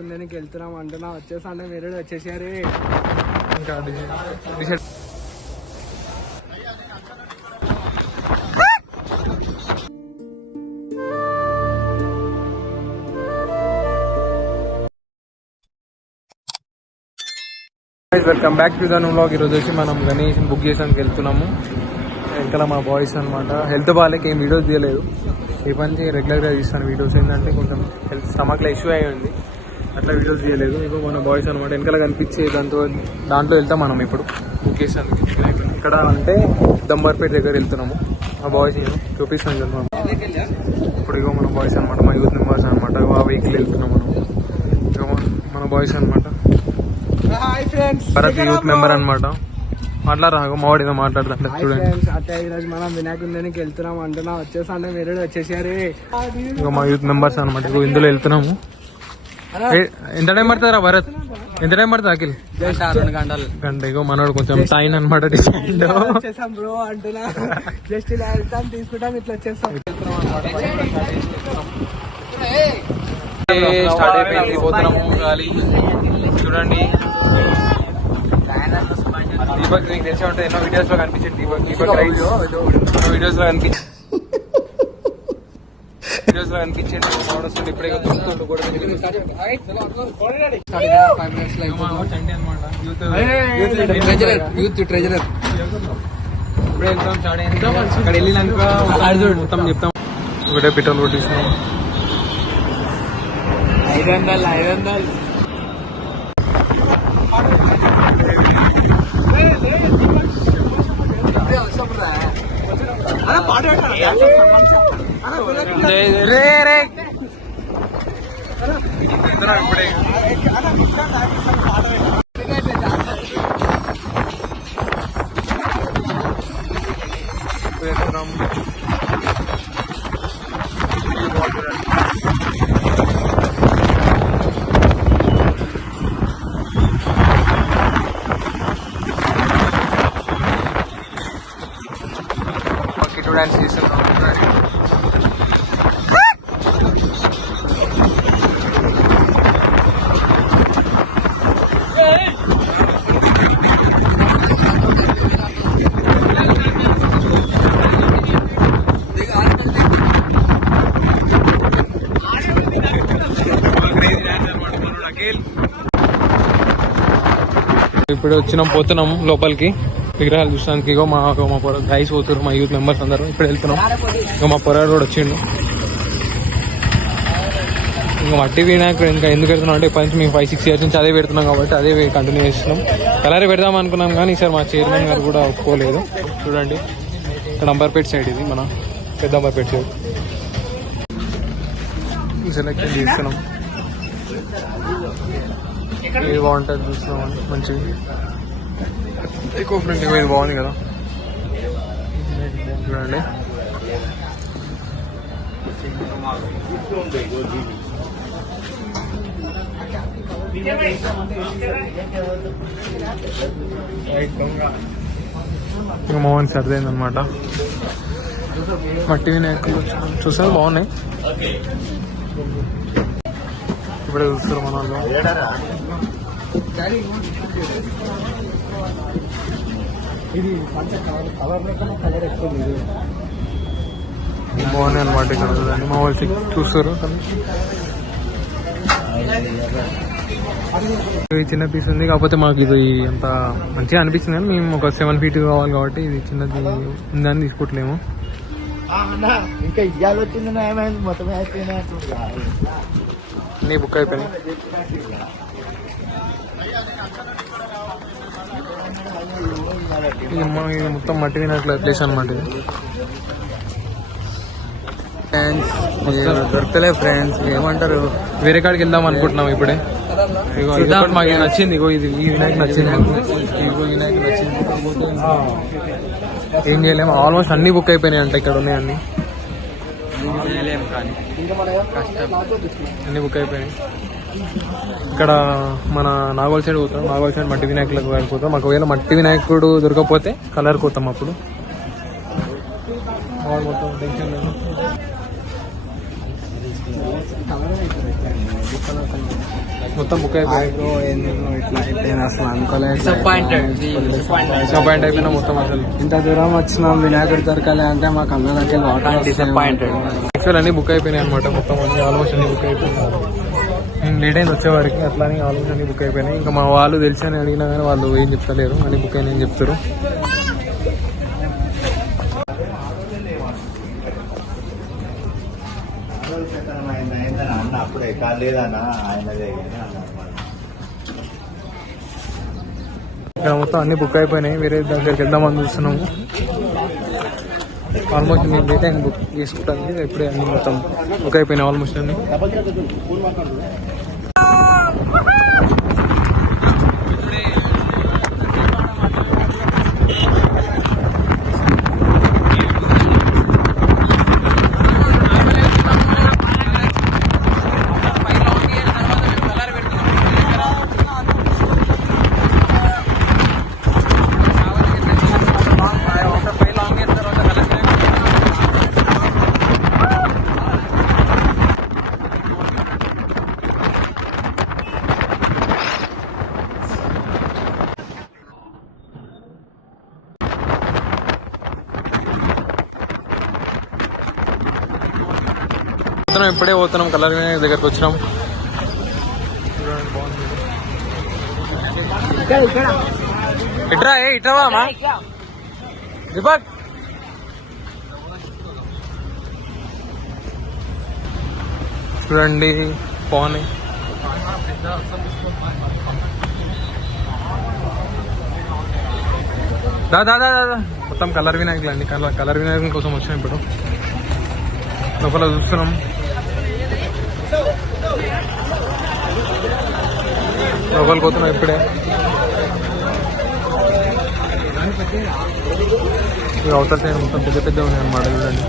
వినాయకుడికి వెళ్తున్నాం అంటున్నా. వచ్చేసా అంటే మీరు వచ్చేసారే. ఇంకా welcome back to the new vlog. ఈరోజు వచ్చి మనం గణేష్ బుక్ చేసానికి వెళ్తున్నాము. వెనకాల మా బాయ్స్ అనమాట. హెల్త్ బాగాలేక ఏం వీడియోస్ తీయలేదు. ఈ పని రెగ్యులర్గా తీస్తాను వీడియోస్. ఏంటంటే కొంచెం హెల్త్ స్టమక్లో ఇష్యూ అయ్యింది, అట్లా వీడియోస్ తీయలేదు. ఇగో మన బాయ్స్ అనమాట. వెనకాల కనిపించే దాంట్లో వెళ్తాం మనం ఇప్పుడు బుక్ చేసానికి. ఇక్కడ అంటే దంబర్పేట దగ్గర వెళ్తున్నాము. మా బాయ్స్ చూపిస్తాను కదా ఇప్పుడు. ఇగో మన బాయ్స్ అనమాట, మా యూత్ మెంబర్స్ అనమాట. ఆ వెహికల్ వెళ్తున్నాం మనం. ఇగో మన బాయ్స్ అనమాట. భరత్ యూత్ మెంబర్ అనమాట. మాట్లాడరా మావాడు ఏదో మాట్లాడుతుంటే చూడండి. అంటే ఈరోజు మనం వినాయకుడికి వెళ్తున్నాం అంటున్నా. వచ్చేసా అంటే మీరు వచ్చేసారే. ఇక మా యూత్ మెంబర్స్ అనమాట. ఇగో ఇందులో వెళ్తున్నాము. ఎంత టైం పడుతుందా భరత్? ఎంత టైం పడుతుంది అఖిల్? 2 గంటలు. గంట. ఇగో మనోడు కొంచెం టైన్ అనమాట. వచ్చేసాం బ్రో అంటున్నా. జస్ట్ ఇలా వెళ్తాం, తీసుకుంటాం, ఇట్లా వచ్చేస్తాం. స్టార్ట్ అయిపోయింది, పోతున్నాము. గాలి చూడండి. దీపక్ నీకు తెలిసే ఉంటుంది, ఎన్నో వీడియోస్ లో కనిపించింది. దీపక్ రైడ్ వీడియోస్ లో కనిపించింది. వస్తుంది. ఇప్పుడే దొరుకుతుండు కూడా. యూత్ ట్రెజరర్ ఇప్పుడే వెళ్తాం. స్టార్ట్ అయింది. అక్కడ వెళ్ళినాక మొత్తం చెప్తాం. ఒకటే పెట్రోల్ కొట్టిస్తున్నాం. 500 ఇప్పుడే డాన్స్ చేస్తున్నాం. ఇప్పుడు వచ్చినాం, పోతున్నాం లోపలికి విగ్రహాలు చూస్తానికి. ఇగో మా గైస్ పోతున్నారు, మా యూత్ మెంబర్స్ అందరూ. ఇప్పుడు వెళ్తున్నాం. ఇంకా మా పొరాడు కూడా వచ్చిండు. ఇంకా మట్టి వినాయకుడు ఇంకా ఎందుకు పెడుతున్నాం అంటే ఇప్పటి నుంచి మేము 5-6 years నుంచి అదే పెడుతున్నాం కాబట్టి అదే కంటిన్యూ చేస్తున్నాం. కలర్ పెడదాం అనుకున్నాం కానీ ఈసారి మా చైర్మన్ గారు కూడా ఒప్పుకోలేదు. చూడండి, ఇక్కడ అంబర్పేట సైడ్, ఇది మన పెద్ద అంబర్పేట సైడ్. సెలెక్షన్ చేస్తున్నాం. ఇది బాగుంటుంది చూస్తున్నాం. మంచిగా ఎక్కువ ఫ్రెండ్. ఇది బాగుంది కదా చూడండి. ఇంకా మోహన్ సర్దైందనమాట. మట్టి వినాయకులు చూసారు, బాగున్నాయి. ఇప్పుడే చూస్తారు మన వాళ్ళు. ఇది కలర్ ఎక్కువ బాగున్నాయి అనమాట. ఇక్కడ చూడండి మా వాళ్ళు చూస్తారు. ఇది చిన్న పీస్ ఉంది కాకపోతే మాకు ఇది అంత మంచిగా అనిపించింది. కానీ మేము ఒక 7 feet కావాలి కాబట్టి ఇది చిన్నది ఉందని తీసుకోవట్లేము. ఇంకా ఇవాళ వచ్చింది మొత్తం అన్నీ బుక్ అయిపోయినాయి. ఇది మొత్తం మట్టి వినాయకుల ప్లేస్ అనమాట. దొరకలే ఫ్రెండ్స్, ఏమంటారు, వేరే కాడికి వెళ్దాం అనుకుంటున్నాం ఇప్పుడే. ఇగో మాకు ఇది నచ్చింది. ఇగో ఇది ఈ వినాయకు నచ్చింది. ఇగో వినాయకు నచ్చింది. ఏం చేయలేము, ఆల్మోస్ట్ అన్ని బుక్ అయిపోయినాయి అంట. ఇక్కడ ఉన్నాయి అన్ని బుక్ అయిపోయినాయి. ఇక్కడ మన నాగోల్ సైడ్ పోతాం. నాగోల్ సైడ్ మట్టి వినాయకులకు వెళ్ళిపోతాం. ఒకవేళ మట్టి వినాయకుడు దొరకకపోతే కలర్ పోతాం. అప్పుడు మొత్తం టెన్షన్ లేదు. మొత్తం బుక్ అయిపోయాయి. బ్రో ఎందుకు ఇట్లా అయిపోయింది అసలు అనుకోలేదు. డిసప్పాయింట్ అయిపోయినా మొత్తం అసలు. ఇంత దూరం వచ్చినాం వినాయకుడు దొరకాలి అంటే మాకు అన్న దగ్గర వాటర్ డిసప్పాయింటెడ్. యాక్చువల్ అన్ని బుక్ అయిపోయినాయి అనమాట. మొత్తం అన్ని ఆల్మోస్ట్ అన్ని బుక్ అయిపోయినాయి. నేను లేట్ అయింది వచ్చేవారికి, అట్లా అని ఆల్మోస్ట్ అన్ని బుక్ అయిపోయినాయి. ఇంకా మా వాళ్ళు తెలిసి అని అడిగినా కానీ వాళ్ళు ఏం చెప్తలేరు, అన్ని బుక్ అయినా ఏం చెప్తారు. ఇక్కడ మొత్తం అన్ని బుక్ అయిపోయినాయి. వేరే దగ్గరికి వెళ్దామని చూస్తున్నాము. ఆల్మోస్ట్ నేను లేట్ అయింది బుక్ చేసుకుంటాను. ఇప్పుడే అన్ని మొత్తం బుక్ అయిపోయినాయి ఆల్మోస్ట్ అన్ని. ఇప్పుడే పోతున్నాం, కలర్ దగ్గరకు వచ్చినాం. ఇట్రా ఇట్రావా అమ్మా దీపక్. చూడండి బాగున్నాయి. దాదా మొత్తం కలర్ వినాయకులు అండి. కలర్ వినాయకుల కోసం వచ్చినాం. ఇప్పుడు లోపల చూస్తున్నాం. లోపలికి పోతున్నాం ఇప్పుడే. అవతల సైడ్ మొత్తం పెద్ద పెద్ద ఉన్నాయి అన్నమాట. చూడండి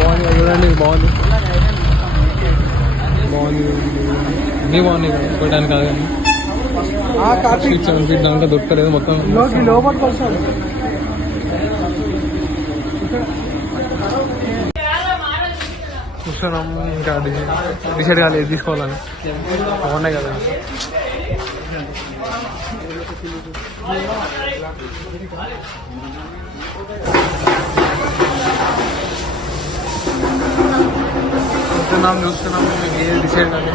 బాగుంది. చూడండి బాగుంది బాగుంది. అన్నీ బాగున్నాయి కదా, చూడడానికి కాదు కానీ దాంట్లో దొరకలేదు మొత్తం. చూస్తున్నాం. ఇంకా డిసైడ్ కాదు ఏది తీసుకోవాలని. బాగున్నాయి కదా. చూస్తున్నాం ఏది డిసైడ్ కానీ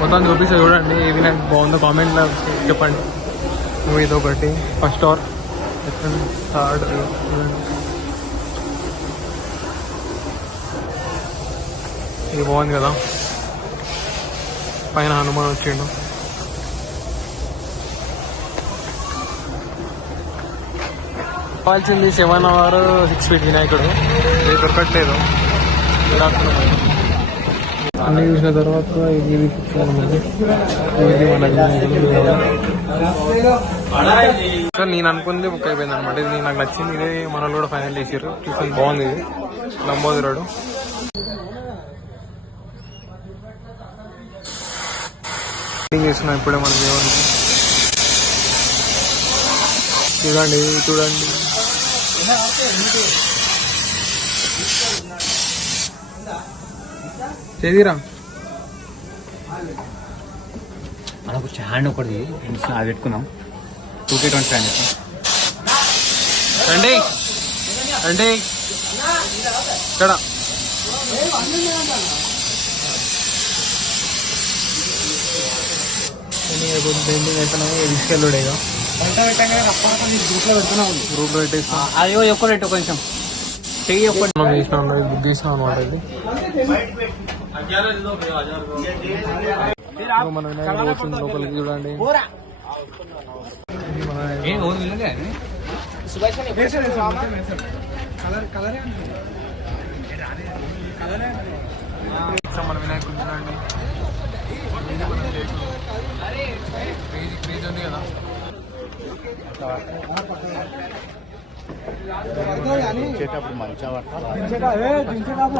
మొత్తం చూపిస్తే చూడండి. ఏవి నాకు బాగుందో కామెంట్లో చెప్పండి. ఇది ఒకటి ఫస్ట్ ఆర్ సెకండ్ థర్డ్. ఇది బాగుంది కదా, పైన హనుమాన్ వచ్చిండు. కావాల్సింది 7 or 6 feet వినాయకుడు. ఇది దొరకట్లేదు. అన్ని చూసిన తర్వాత ఇది సో నేను అనుకుంది బుక్ అయిపోయింది అనమాట. ఇది నాకు నచ్చింది. ఇదే మన కూడా ఫైనల్ చేసారు. చూసాను బాగుంది. ఇది లంబోదరుడు. చేస్తున్నాం ఇప్పుడే మన దేవునికి. చూడండి చూడండి చేదిరా మనకు హ్యాండ్ ఒకటి అది పెట్టుకున్నాం. 2K25 రండి రండి ఇక్కడ పెయింటింగ్ అయిపోయినాయి. తీసుకెళ్ళుడేగా గ్రూప్లో పెట్టేసి అయ్యో ఎక్కువ రేటు కొంచెం చెయ్యి మనం చేసినాం బుక్ చేసినాం అనమాట. ఇది మన వినాయకుడు వచ్చింది లోపలికి. చూడండి మన వినాయకుడు చూడండి. క్రేజ్ ఉంది కదా.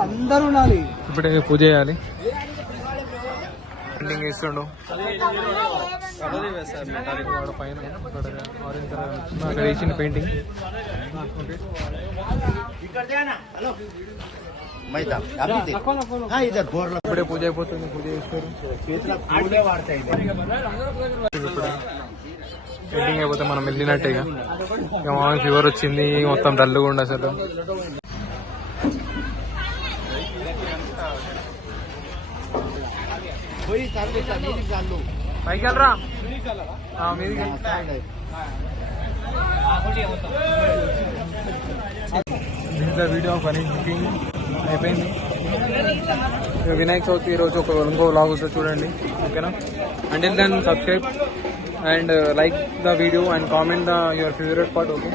అందరూ ఉండాలి. ఇప్పుడే పూజ చేయాలి. పెయింటింగ్ వేస్తుండు వాడు పైన ఆరెంజ్ కలర్ అక్కడ వేసిన పెయింటింగ్. ఇప్పుడే పూజ అయిపోతుంది. పూజ చేస్తారు. ఇప్పుడు పెయింటింగ్ అయిపోతే మనం వెళ్ళినట్టేగా. ఫీవర్ వచ్చింది, మొత్తం డల్గా ఉండి అసలు. పైకి వెళ్ళరా మీది వీడియో పని బుకింగ్ అయిపోయింది. వినాయక చవితి ఈరోజు ఇంకో వ్లాగ్ వస్తుంది చూడండి, ఓకేనా? Until then subscribe and like the video and comment your favorite part, okay?